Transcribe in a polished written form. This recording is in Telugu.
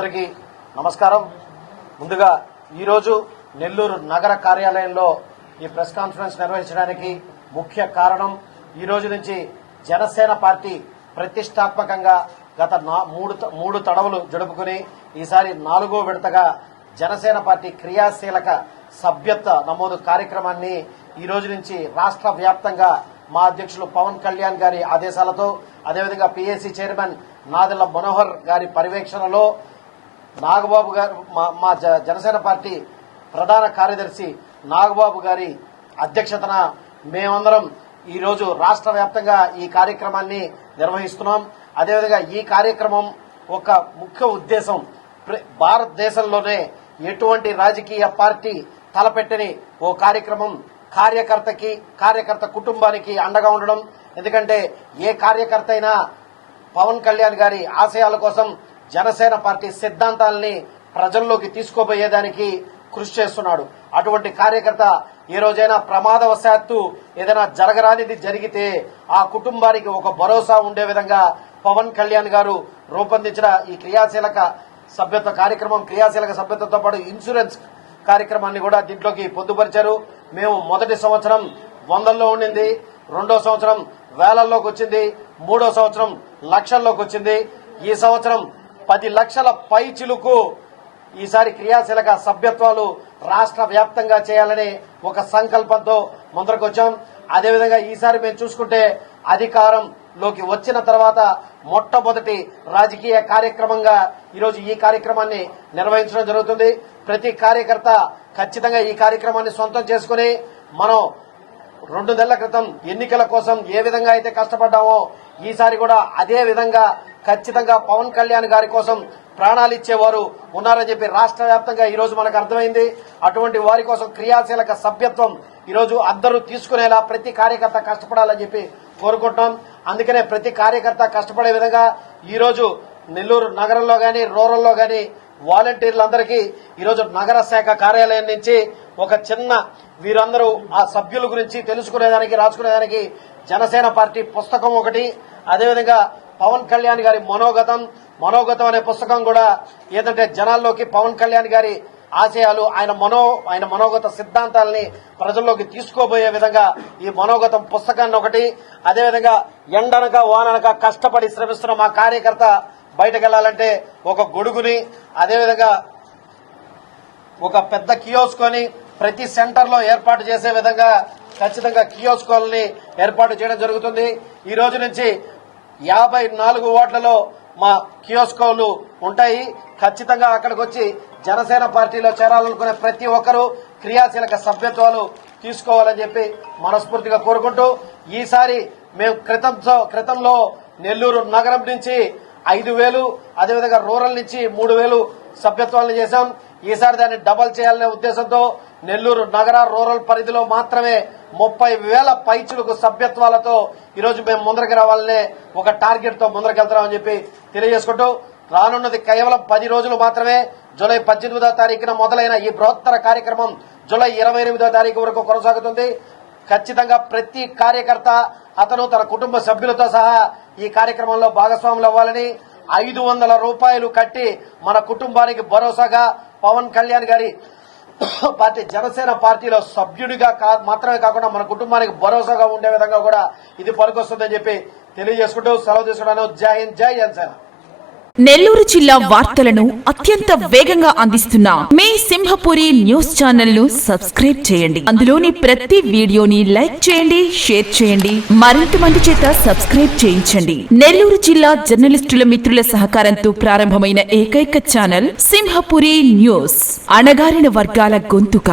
అందరికీ నమస్కారం. ముందుగా ఈరోజు నెల్లూరు నగర కార్యాలయంలో ఈ ప్రెస్ కాన్ఫరెన్స్ నిర్వహించడానికి ముఖ్య కారణం, ఈ రోజు నుంచి జనసేన పార్టీ ప్రతిష్టాత్మకంగా గత మూడు తడవలు జరుపుకుని ఈసారి 4వ విడతగా జనసేన పార్టీ క్రియాశీలక సభ్యత్వ నమోదు కార్యక్రమాన్ని ఈ రోజు నుంచి రాష్ట్ర వ్యాప్తంగా మా అధ్యక్షులు పవన్ కళ్యాణ్ గారి ఆదేశాలతో, అదేవిధంగా పీఏసీ చైర్మన్ నాదెళ్ల మనోహర్ గారి పర్యవేక్షణలో నాగబాబు గారు, మా జనసేన పార్టీ ప్రధాన కార్యదర్శి నాగబాబు గారి అధ్యక్షతన మేమందరం ఈ రోజు రాష్ట్ర వ్యాప్తంగా ఈ కార్యక్రమాన్ని నిర్వహిస్తున్నాం. అదేవిధంగా ఈ కార్యక్రమం ఒక ముఖ్య ఉద్దేశం, భారతదేశంలోనే ఎటువంటి రాజకీయ పార్టీ తలపెట్టని ఓ కార్యక్రమం, కార్యకర్త కుటుంబానికి అండగా ఉండడం. ఎందుకంటే ఏ కార్యకర్త అయినా పవన్ కళ్యాణ్ గారి ఆశయాల కోసం జనసేన పార్టీ సిద్ధాంతాలని ప్రజల్లోకి తీసుకోబోయేదానికి కృషి చేస్తున్నాడు. అటువంటి కార్యకర్త ఏ రోజైనా ప్రమాదవశాత్తు ఏదైనా జరగరానిది జరిగితే ఆ కుటుంబానికి ఒక భరోసా ఉండే విధంగా పవన్ కళ్యాణ్ గారు రూపొందించిన ఈ క్రియాశీలక సభ్యత్వ కార్యక్రమం, క్రియాశీలక సభ్యత్వంతో పాటు ఇన్సూరెన్స్ కార్యక్రమాన్ని కూడా దీంట్లోకి పొందుపరిచారు. మేము మొదటి సంవత్సరం 100ల్లో ఉండింది, 2వ సంవత్సరం వేలల్లోకి వచ్చింది, 3వ సంవత్సరం లక్షల్లోకి వచ్చింది. ఈ సంవత్సరం 10 లక్షల పై చిలుకు ఈసారి క్రియాశీలక సభ్యత్వాలు రాష్ట్ర వ్యాప్తంగా చేయాలనే ఒక సంకల్పంతో ముందరకు వచ్చాం. అదేవిధంగా ఈసారి మేము చూసుకుంటే అధికారంలోకి వచ్చిన తర్వాత మొట్టమొదటి రాజకీయ కార్యక్రమంగా ఈరోజు ఈ కార్యక్రమాన్ని నిర్వహించడం జరుగుతుంది. ప్రతి కార్యకర్త ఖచ్చితంగా ఈ కార్యక్రమాన్ని సొంతం చేసుకుని మనం 2 నెలల క్రితం ఎన్నికల కోసం ఏ విధంగా అయితే కష్టపడ్డామో ఈసారి కూడా అదే విధంగా ఖచ్చితంగా పవన్ కళ్యాణ్ గారి కోసం ప్రాణాలు ఇచ్చేవారు ఉన్నారని చెప్పి రాష్ట్ర వ్యాప్తంగా ఈ రోజు మనకు అర్థమైంది. అటువంటి వారి కోసం క్రియాశీలక సభ్యత్వం ఈరోజు అందరూ తీసుకునేలా ప్రతి కార్యకర్త కష్టపడాలని చెప్పి కోరుకుంటున్నాం. అందుకనే ప్రతి కార్యకర్త కష్టపడే విధంగా ఈ రోజు నెల్లూరు నగరంలో గాని రూరల్లో గాని వాలంటీర్లందరికీ ఈరోజు నగర శాఖ కార్యాలయం నుంచి ఒక చిన్న వీరందరూ ఆ సభ్యుల గురించి తెలుసుకునేదానికి, రాసుకునేదానికి జనసేన పార్టీ పుస్తకం ఒకటి, అదేవిధంగా పవన్ కళ్యాణ్ గారి మనోగతం అనే పుస్తకం కూడా ఏదంటే జనాల్లోకి పవన్ కళ్యాణ్ గారి ఆశయాలు, ఆయన మనోగత సిద్ధాంతాలని ప్రజల్లోకి తీసుకోబోయే విధంగా ఈ మనోగతం పుస్తకాన్ని ఒకటి, అదేవిధంగా ఎండనక వాననక కష్టపడి శ్రమిస్తున్న మా కార్యకర్త బయటకు వెళ్లాలంటే ఒక గొడుగుని, అదేవిధంగా ఒక పెద్ద కియోస్కోని ప్రతి సెంటర్ లో ఏర్పాటు చేసే విధంగా ఖచ్చితంగా కియోస్కోల్ని ఏర్పాటు చేయడం జరుగుతుంది. ఈ రోజు నుంచి 54 వార్డులలో మా కియోస్కోలు ఉంటాయి. ఖచ్చితంగా అక్కడికి వచ్చి జనసేన పార్టీలో చేరాలనుకునే ప్రతి ఒక్కరూ క్రియాశీలక సభ్యత్వాలు తీసుకోవాలని చెప్పి మనస్ఫూర్తిగా కోరుకుంటూ, ఈసారి మేము క్రితంలో నెల్లూరు నగరం నుంచి 5,000, అదేవిధంగా రూరల్ నుంచి 3,000 సభ్యత్వాలను చేశాం. ఈసారి దాన్ని డబల్ చేయాలనే ఉద్దేశంతో నెల్లూరు నగర రూరల్ పరిధిలో మాత్రమే 30,000 పైచులకు సభ్యత్వాలతో ఈరోజు మేము ముందరికి రావాలనే ఒక టార్గెట్ తో ముందరకెళ్తున్నామని చెప్పి తెలియజేసుకుంటూ, రానున్నది కేవలం 10 రోజులు మాత్రమే. జూలై 18వ తారీఖున మొదలైన ఈ బృహత్తర కార్యక్రమం జూలై 28వ తారీఖు వరకు కొనసాగుతుంది. ఖచ్చితంగా ప్రతి కార్యకర్త అతను తన కుటుంబ సభ్యులతో సహా ఈ కార్యక్రమంలో భాగస్వాములు అవ్వాలని, 500 రూపాయలు కట్టి మన కుటుంబానికి భరోసాగా పవన్ కళ్యాణ్ గారి పార్టీ జనసేన పార్టీలో సభ్యుడిగా మాత్రమే కాకుండా మన కుటుంబానికి భరోసాగా ఉండే విధంగా కూడా ఇది పనికొస్తుందని చెప్పి తెలియజేసుకుంటూ సెలవు తీసుకున్నాను. జై హింద్, జై జనసేన. నెల్లూరు జిల్లా వార్తలను అత్యంత వేగంగా అందిస్తున్న మీ సింహపురి న్యూస్ ఛానల్ ను సబ్స్క్రైబ్ చేయండి. అందులోని ప్రతి వీడియోని లైక్ చేయండి, షేర్ చేయండి, మరింత మంది చేత సబ్స్క్రైబ్ చేయించండి. నెల్లూరు జిల్లా జర్నలిస్టుల మిత్రుల సహకారంతో ప్రారంభమైన ఏకైక ఛానల్ సింహపురి న్యూస్, అణగారిన వర్గాల గొంతుక.